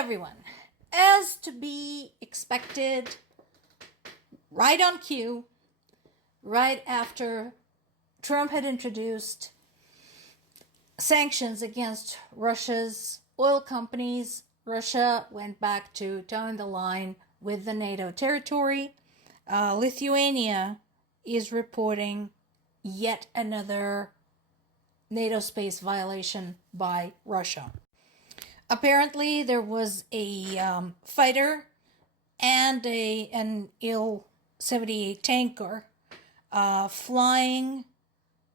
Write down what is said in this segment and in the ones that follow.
everyone. As to be expected, right on cue, right after Trump had introduced sanctions against Russia's oil companies, Russia went back to toeing the line with the NATO territory. Lithuania is reporting yet another NATO space violation by Russia. Apparently, there was a fighter and an Il-78 tanker flying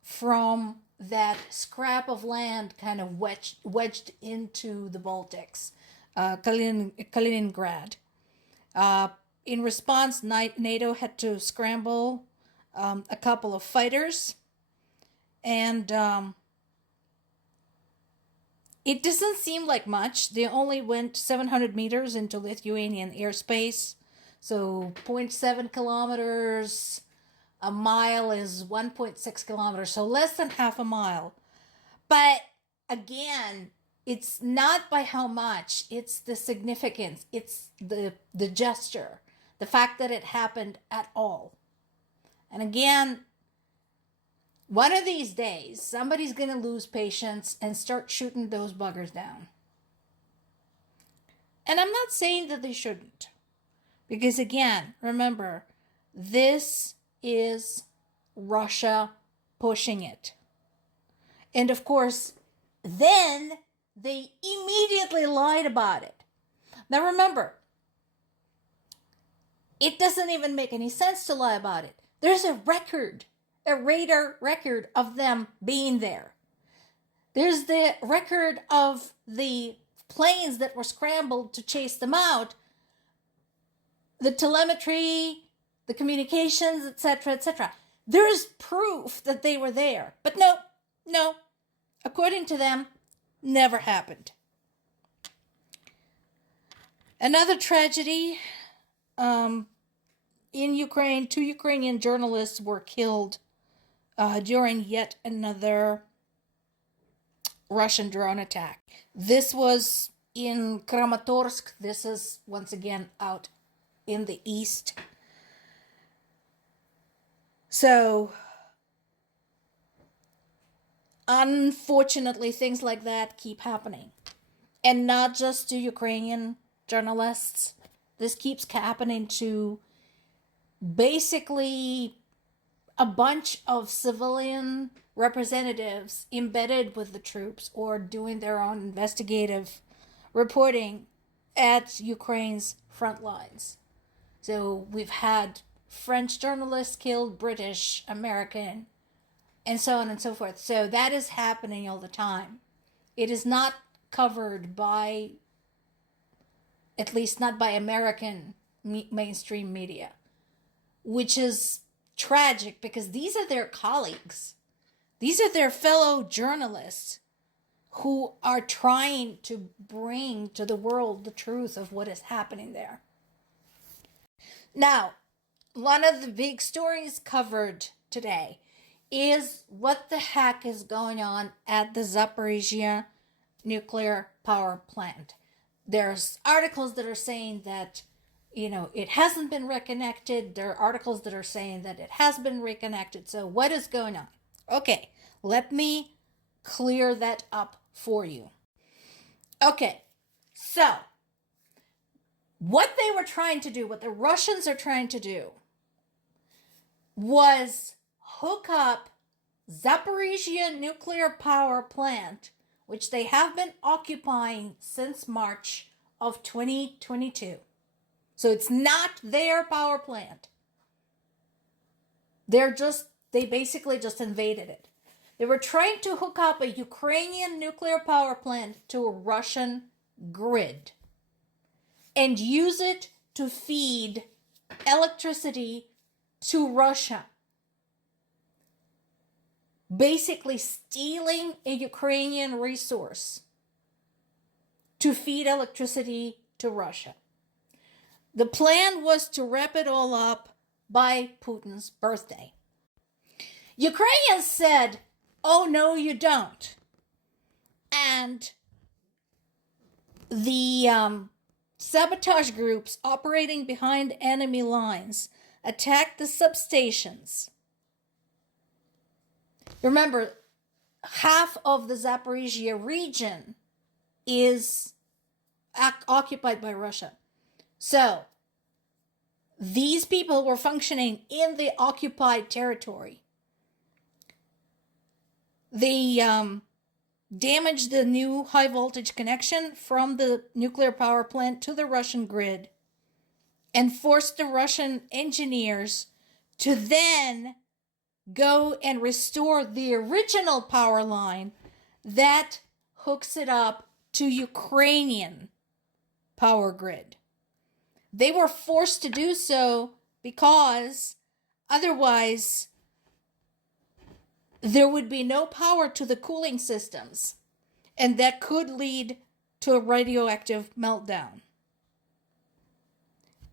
from that scrap of land kind of wedged into the Baltics, Kaliningrad. In response, NATO had to scramble a couple of fighters, and it doesn't seem like much. They only went 700 meters into Lithuanian airspace, so 0.7 kilometers. A mile is 1.6 kilometers, so less than half a mile. But again, it's not by how much, it's the significance, it's the gesture, the fact that it happened at all. And again, one of these days, somebody's going to lose patience and start shooting those buggers down. And I'm not saying that they shouldn't. Because again, remember, this is Russia pushing it. And of course, then they immediately lied about it. Now remember, it doesn't even make any sense to lie about it. There's a radar record of them being there. There's the record of the planes that were scrambled to chase them out, the telemetry, the communications, etc., etc. There's proof that they were there. But no, according to them, never happened. Another tragedy in Ukraine, 2 Ukrainian journalists were killed during yet another Russian drone attack. This was in Kramatorsk. This is, once again, out in the east. So, unfortunately, things like that keep happening. And not just to Ukrainian journalists. This keeps happening to basically a bunch of civilian representatives embedded with the troops or doing their own investigative reporting at Ukraine's front lines. So we've had French journalists killed, British, American, and so on and so forth. So that is happening all the time. It is not covered by, at least not by American mainstream media, which is tragic because these are their colleagues. These are their fellow journalists who are trying to bring to the world the truth of what is happening there. Now, one of the big stories covered today is what the heck is going on at the Zaporizhzhya nuclear power plant. There's articles that are saying that, it hasn't been reconnected. There are articles that are saying that it has been reconnected. So what is going on? Okay, let me clear that up for you. Okay, so what they were trying to do, what the Russians are trying to do, was hook up Zaporizhzhya nuclear power plant, which they have been occupying since March of 2022. So it's not their power plant. They basically just invaded it. They were trying to hook up a Ukrainian nuclear power plant to a Russian grid and use it to feed electricity to Russia. Basically stealing a Ukrainian resource to feed electricity to Russia. The plan was to wrap it all up by Putin's birthday. Ukrainians said, "Oh, no, you don't." And the sabotage groups operating behind enemy lines attacked the substations. Remember, half of the Zaporizhzhya region is occupied by Russia. So, these people were functioning in the occupied territory. They damaged the new high voltage connection from the nuclear power plant to the Russian grid and forced the Russian engineers to then go and restore the original power line that hooks it up to Ukrainian power grid. They were forced to do so because otherwise there would be no power to the cooling systems, and that could lead to a radioactive meltdown.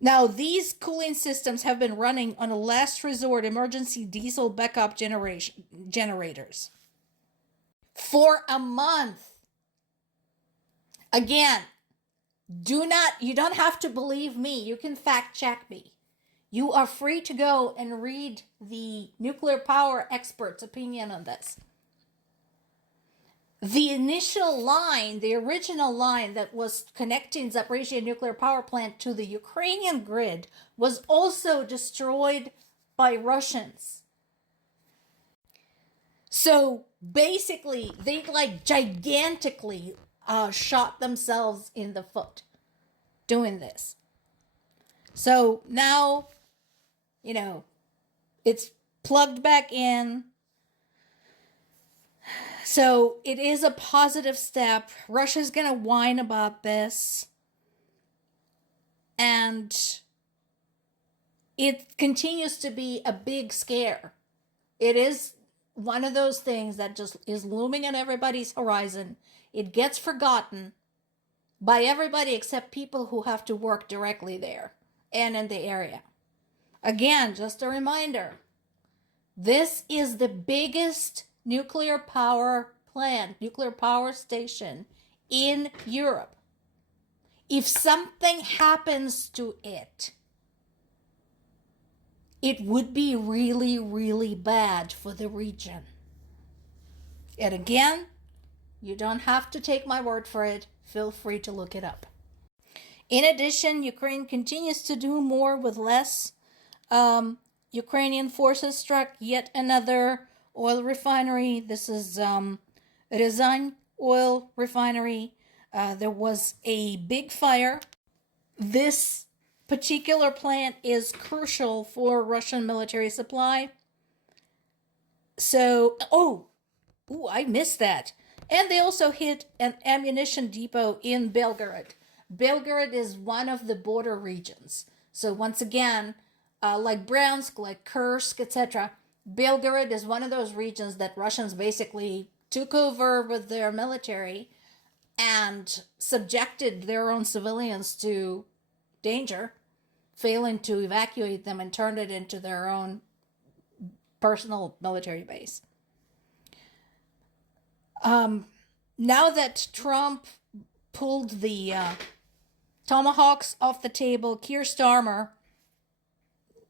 Now, these cooling systems have been running on a last resort emergency diesel backup generators for a month. Again, you don't have to believe me. You can fact check me. You are free to go and read the nuclear power expert's opinion on this. The initial line, the original line that was connecting Zaporizhzhya nuclear power plant to the Ukrainian grid was also destroyed by Russians. So basically, they gigantically shot themselves in the foot doing this. So now, it's plugged back in. So it is a positive step. Russia's going to whine about this. And it continues to be a big scare. It is one of those things that just is looming on everybody's horizon. It gets forgotten by everybody except people who have to work directly there and in the area. Again, just a reminder, this is the biggest nuclear power plant, nuclear power station in Europe. If something happens to it, it would be really, really bad for the region. And again, you don't have to take my word for it. Feel free to look it up. In addition, Ukraine continues to do more with less. Ukrainian forces struck yet another oil refinery. This is Ryazan oil refinery. There was a big fire. This particular plant is crucial for Russian military supply. So, I missed that. And they also hit an ammunition depot in Belgorod. Belgorod is one of the border regions. So once again, like Bryansk, like Kursk, etc., Belgorod is one of those regions that Russians basically took over with their military and subjected their own civilians to danger, failing to evacuate them and turned it into their own personal military base. Now that Trump pulled the tomahawks off the table, Keir Starmer,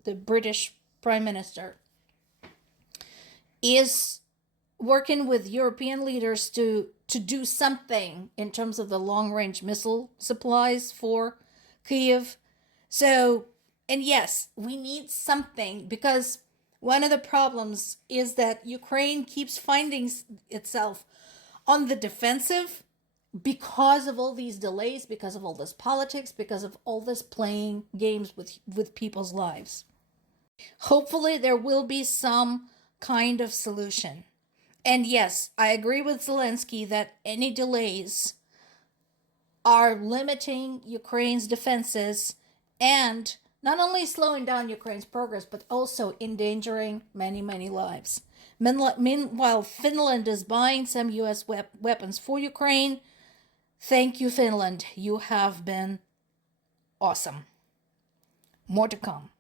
the British Prime Minister, is working with European leaders to do something in terms of the long-range missile supplies for Kyiv. So, and yes, we need something, because one of the problems is that Ukraine keeps finding itself on the defensive because of all these delays, because of all this politics, because of all this playing games with people's lives. Hopefully there will be some kind of solution. And yes, I agree with Zelensky that any delays are limiting Ukraine's defenses and not only slowing down Ukraine's progress, but also endangering many, many lives. Meanwhile, Finland is buying some U.S. weapons for Ukraine. Thank you, Finland. You have been awesome. More to come.